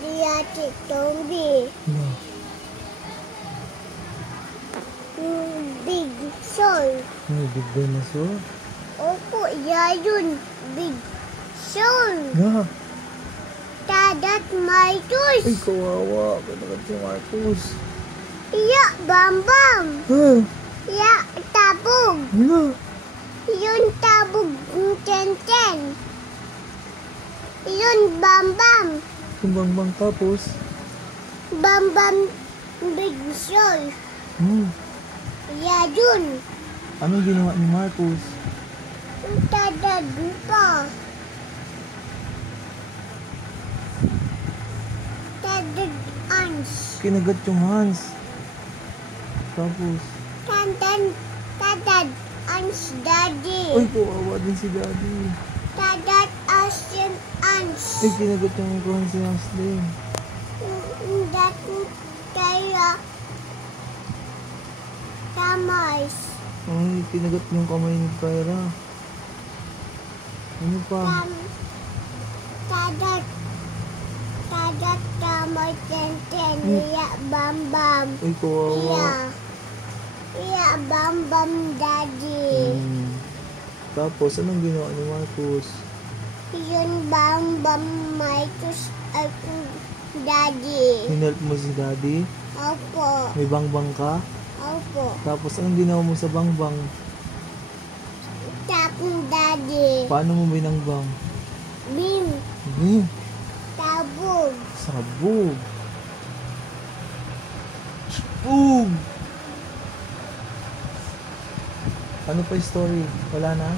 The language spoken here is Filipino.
lihat zombie. No. Big soul. Big dinosaur? Opo, yun. Big soul. Nga. Dadat Ay, Marcus. kawawa. Kanagat si Marcus. Iya, Bambam. Ha? Iya, tabog. Nga. Yun tabog ten. Yun Bambam. Kumbang-bang tapos. Bambam Big soul. Iya, yun. Anong ginawa ni Marcus? Dadat pa. Dadat Ans. Kinagat yung Hans. Tapos. Dadat Ans daddy. Ay, kawawa din si Daddy. Dadat Asin Ans. Ay, kinagat yung ikuhan si Hans din. Dat kaya Tamas. Ay, kinagat yung kamay ni Kyra. Ano pa? Dadat Tamas ten. Iya Bambam. Ay, kawawa. Iya Bambam daddy. Tapos, anong ginawa ni Marcus? Yun Bambam Marcus ako daddy. Hinelp mo si Daddy? Opo. May bangbang ka? Opo. Tapos, anong ginawa mo sa bangbang? Tapong daddy. Paano mo binangbang? Bim. Tabog. Sabog. Sabog. Ano pa yung story? Wala na?